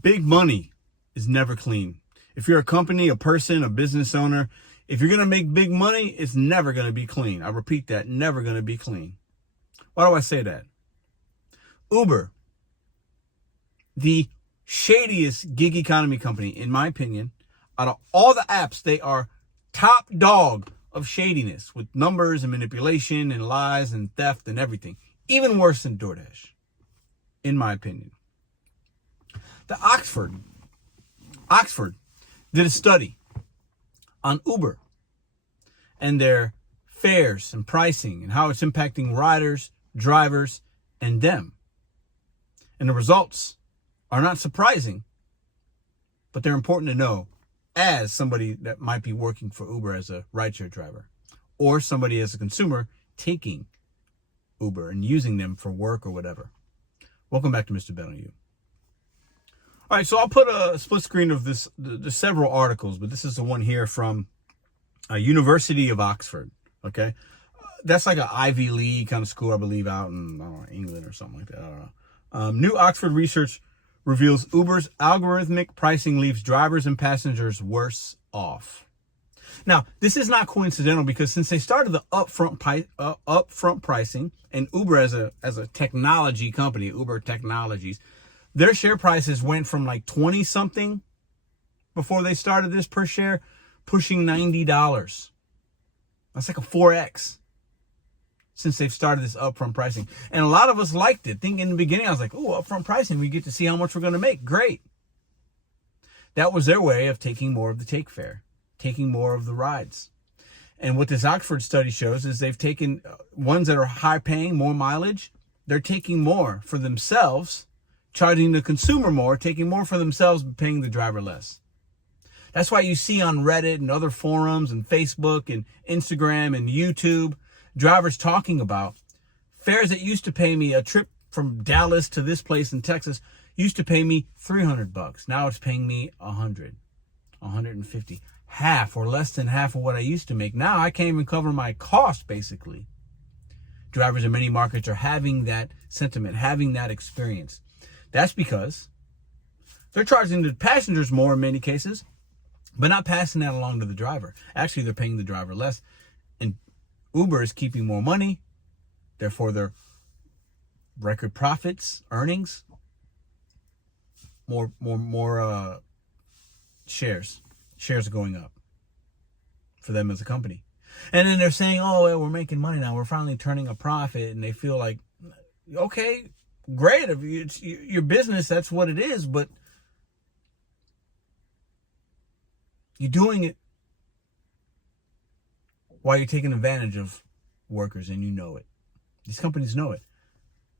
Big money is never clean. If you're a company, a person, a business owner, if you're going to make big money, it's never going to be clean. I repeat that, never going to be clean. Why do I say that? Uber, the shadiest gig economy company, in my opinion, out of all the apps, they are top dog of shadiness with numbers and manipulation and lies and theft and everything. Even worse than DoorDash, in my opinion. The Oxford did a study on Uber and their fares and pricing and how it's impacting riders, drivers, and them. And the results are not surprising, but they're important to know as somebody that might be working for Uber as a rideshare driver, or somebody as a consumer taking Uber and using them for work or whatever. Welcome back to Mr.BetonYou. All right, so I'll put a split screen of this. There's several articles, but this is the one here from University of Oxford. Okay, that's like an Ivy League kind of school, I believe, out in England or something like that. I don't know. New Oxford research reveals Uber's algorithmic pricing leaves drivers and passengers worse off. Now, this is not coincidental because since they started the upfront pricing, and Uber as a technology company, Uber Technologies, their share prices went from like 20 something before they started this per share, pushing $90. That's like a 4x since they've started this upfront pricing. And a lot of us liked it. Think in the beginning, I was like, oh, upfront pricing, we get to see how much we're going to make. Great. That was their way of taking more of the take fare, taking more of the rides. And what this Oxford study shows is they've taken ones that are high paying, more mileage. They're taking more for themselves, charging the consumer more, taking more for themselves, but paying the driver less. That's why you see on Reddit and other forums and Facebook and Instagram and YouTube, drivers talking about fares that used to pay me a trip from Dallas to this place in Texas used to pay me $300. Now it's paying me $100, $150, half or less than half of what I used to make. Now I can't even cover my cost, basically. Drivers in many markets are having that sentiment, having that experience. That's because they're charging the passengers more in many cases, but not passing that along to the driver. Actually, they're paying the driver less. And Uber is keeping more money. Therefore, their record profits, earnings, more shares. Shares are going up for them as a company. And then they're saying, oh, well, we're making money now. We're finally turning a profit. And they feel like, okay, great. If it's your business, that's what it is. But you're doing it while you're taking advantage of workers, and you know it. These companies know it.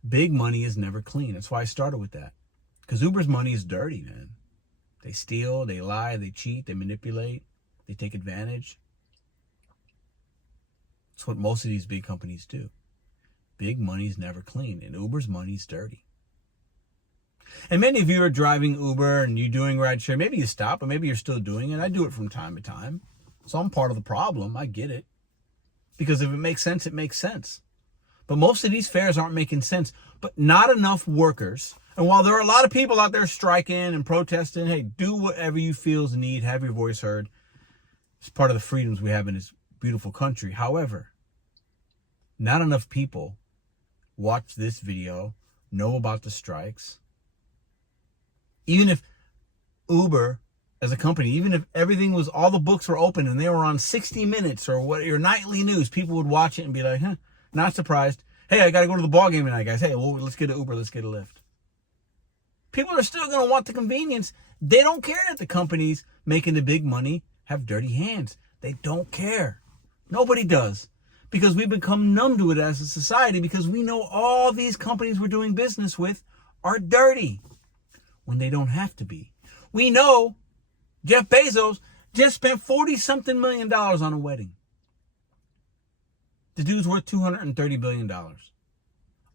Big money is never clean. That's why I started with that. Because Uber's money is dirty, man. They steal, they lie, they cheat, they manipulate, they take advantage. That's what most of these big companies do. Big money is never clean, and Uber's money is dirty. And many of you are driving Uber and you're doing rideshare. Maybe you stop, but maybe you're still doing it. I do it from time to time. So I'm part of the problem. I get it. Because if it makes sense, it makes sense. But most of these fares aren't making sense. But not enough workers. And while there are a lot of people out there striking and protesting, hey, do whatever you feel is need. Have your voice heard. It's part of the freedoms we have in this beautiful country. However, not enough people watch this video, know about the strikes. Even if Uber as a company, even if everything was, all the books were open and they were on 60 Minutes or what, your nightly news, people would watch it and be like, not surprised. Hey, I got to go to the ball game tonight, guys. Hey, well, let's get an Uber, let's get a Lyft. People are still going to want the convenience. They don't care that the companies making the big money have dirty hands. They don't care. Nobody does. Because we become numb to it as a society because we know all these companies we're doing business with are dirty when they don't have to be. We know Jeff Bezos just spent $40-something million on a wedding. The dude's worth $230 billion.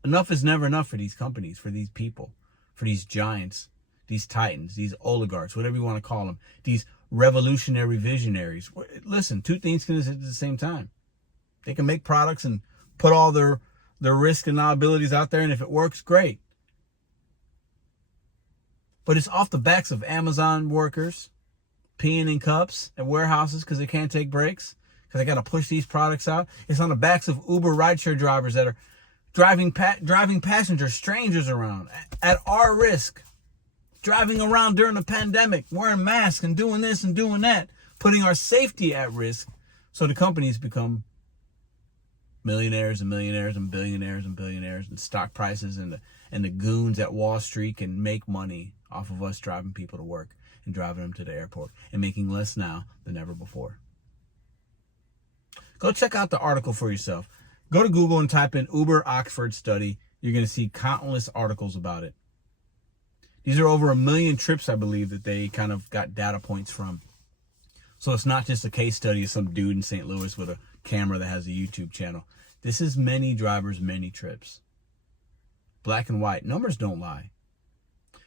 Enough is never enough for these companies, for these people, for these giants, these titans, these oligarchs, whatever you want to call them, these revolutionary visionaries. Listen, two things can exist at the same time. They can make products and put all their risk and liabilities out there, and if it works, great. But it's off the backs of Amazon workers peeing in cups at warehouses because they can't take breaks, because they got to push these products out. It's on the backs of Uber rideshare drivers that are driving passengers, strangers around at our risk, driving around during the pandemic, wearing masks and doing this and doing that, putting our safety at risk. So the companies become millionaires and millionaires and billionaires and billionaires, and stock prices and the goons at Wall Street can make money off of us driving people to work and driving them to the airport and making less now than ever before. Go check out the article for yourself. Go to Google and type in Uber Oxford study. You're going to see countless articles about it. These are over 1 million trips, I believe, that they kind of got data points from. So it's not just a case study of some dude in St. Louis with a camera that has a YouTube channel. This is many drivers, many trips. Black and white. Numbers don't lie.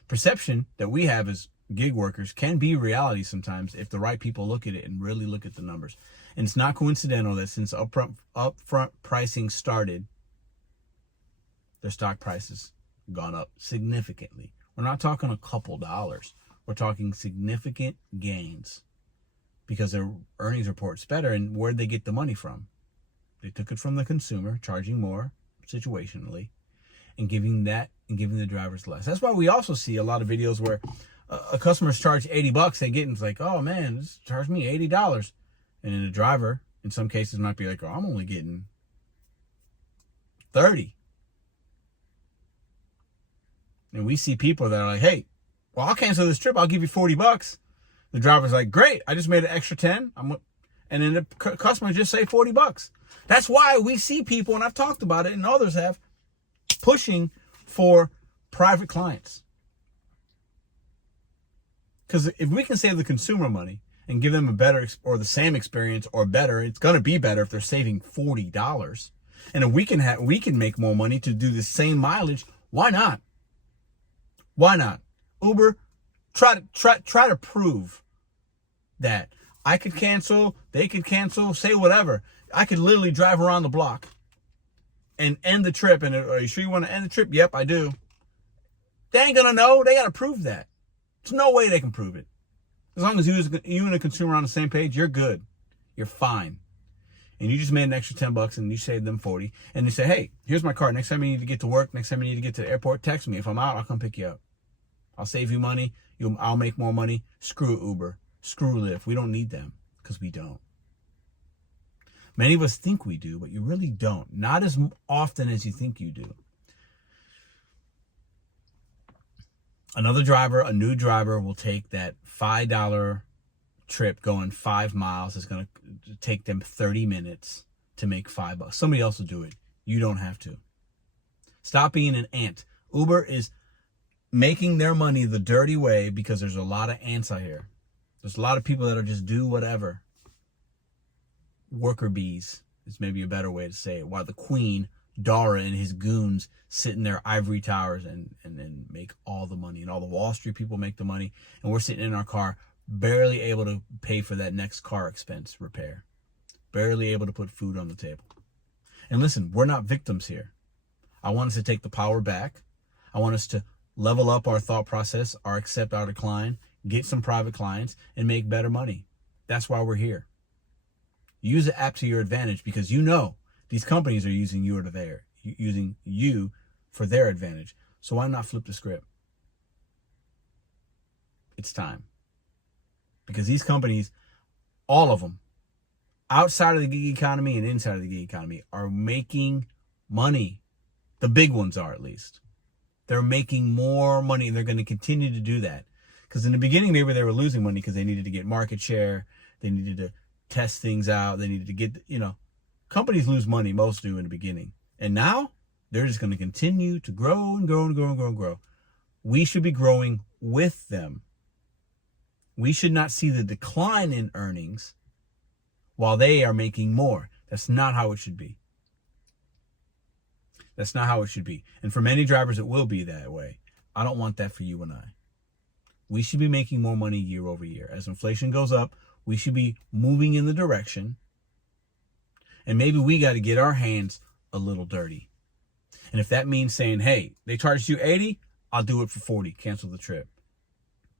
Perception that we have as gig workers can be reality sometimes if the right people look at it and really look at the numbers. And it's not coincidental that since upfront pricing started, their stock prices have gone up significantly. We're not talking a couple dollars. We're talking significant gains because their earnings report's better. And where'd they get the money from? They took it from the consumer, charging more situationally, and giving the drivers less. That's why we also see a lot of videos where a customer's charged $80, they get and it's like, oh man, this charged me $80. And then the driver, in some cases, might be like, oh, I'm only getting 30. And we see people that are like, hey, well, I'll cancel this trip. I'll give you $40. The driver's like, great, I just made an extra 10. And then the customer just say $40. That's why we see people, and I've talked about it, and others have, pushing for private clients. Because if we can save the consumer money and give them a better or the same experience or better, it's going to be better if they're saving $40. And if we can make more money to do the same mileage, why not? Why not? Uber, try to prove that I could cancel, they could cancel, say whatever. I could literally drive around the block and end the trip. And are you sure you want to end the trip? Yep, I do. They ain't gonna know. They gotta prove that. There's no way they can prove it. As long as you and the consumer are on the same page, you're good. You're fine. And you just made an extra $10 and you saved them 40. And you say, hey, here's my card. Next time you need to get to work, next time you need to get to the airport, text me. If I'm out, I'll come pick you up. I'll save you money. I'll make more money. Screw Uber. Screw Lyft. We don't need them because we don't. Many of us think we do, but you really don't. Not as often as you think you do. Another driver, a new driver, will take that $5 trip going 5 miles. It's going to take them 30 minutes to make $5. Somebody else will do it. You don't have to. Stop being an ant. Uber is making their money the dirty way because there's a lot of ants out here. There's a lot of people that are just do whatever. Worker bees is maybe a better way to say it. While the queen, Dara, and his goons sit in their ivory towers and then make all the money. And all the Wall Street people make the money. And we're sitting in our car, barely able to pay for that next car expense repair. Barely able to put food on the table. And listen, we're not victims here. I want us to take the power back. I want us to level up our thought process, our accept, our decline, get some private clients, and make better money. That's why we're here. Use the app to your advantage because you know these companies are using you for their advantage. So why not flip the script? It's time. Because these companies, all of them, outside of the gig economy and inside of the gig economy, are making money. The big ones are, at least. They're making more money, and they're going to continue to do that. Because in the beginning, maybe they were losing money because they needed to get market share. They needed to test things out. They needed to get, companies lose money, most do in the beginning. And now they're just going to continue to grow and grow and grow and grow and grow. We should be growing with them. We should not see the decline in earnings while they are making more. That's not how it should be. That's not how it should be. And for many drivers, it will be that way. I don't want that for you and I. We should be making more money year over year. As inflation goes up, we should be moving in the direction. And maybe we got to get our hands a little dirty. And if that means saying, hey, they charged you $80, I'll do it for $40. Cancel the trip.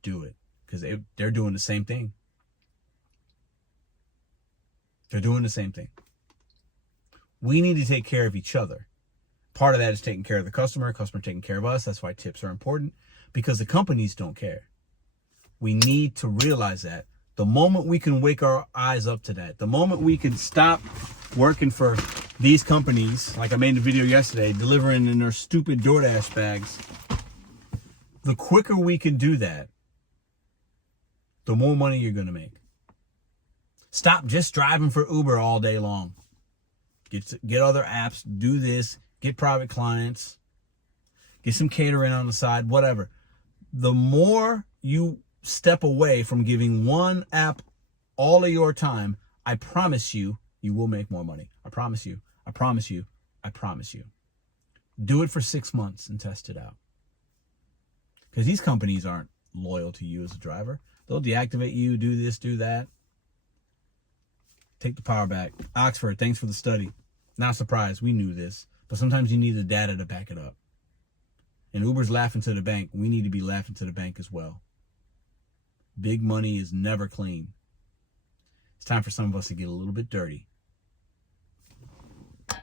do it, because they're doing the same thing. They're doing the same thing. We need to take care of each other. Part of that is taking care of the customer taking care of us. That's why tips are important, because the companies don't care. We need to realize that. The moment we can wake our eyes up to that, the moment we can stop working for these companies, like I made the video yesterday, delivering in their stupid DoorDash bags, the quicker we can do that, the more money you're going to make. Stop just driving for Uber all day long. Get other apps, do this, get private clients, get some catering on the side, whatever. The more you step away from giving one app all of your time, I promise you, you will make more money. I promise you. I promise you. I promise you. Do it for 6 months and test it out. Because these companies aren't loyal to you as a driver. They'll deactivate you, do this, do that. Take the power back. Oxford, thanks for the study. Not surprised, we knew this. But sometimes you need the data to back it up. And Uber's laughing to the bank. We need to be laughing to the bank as well. Big money is never clean. It's time for some of us to get a little bit dirty.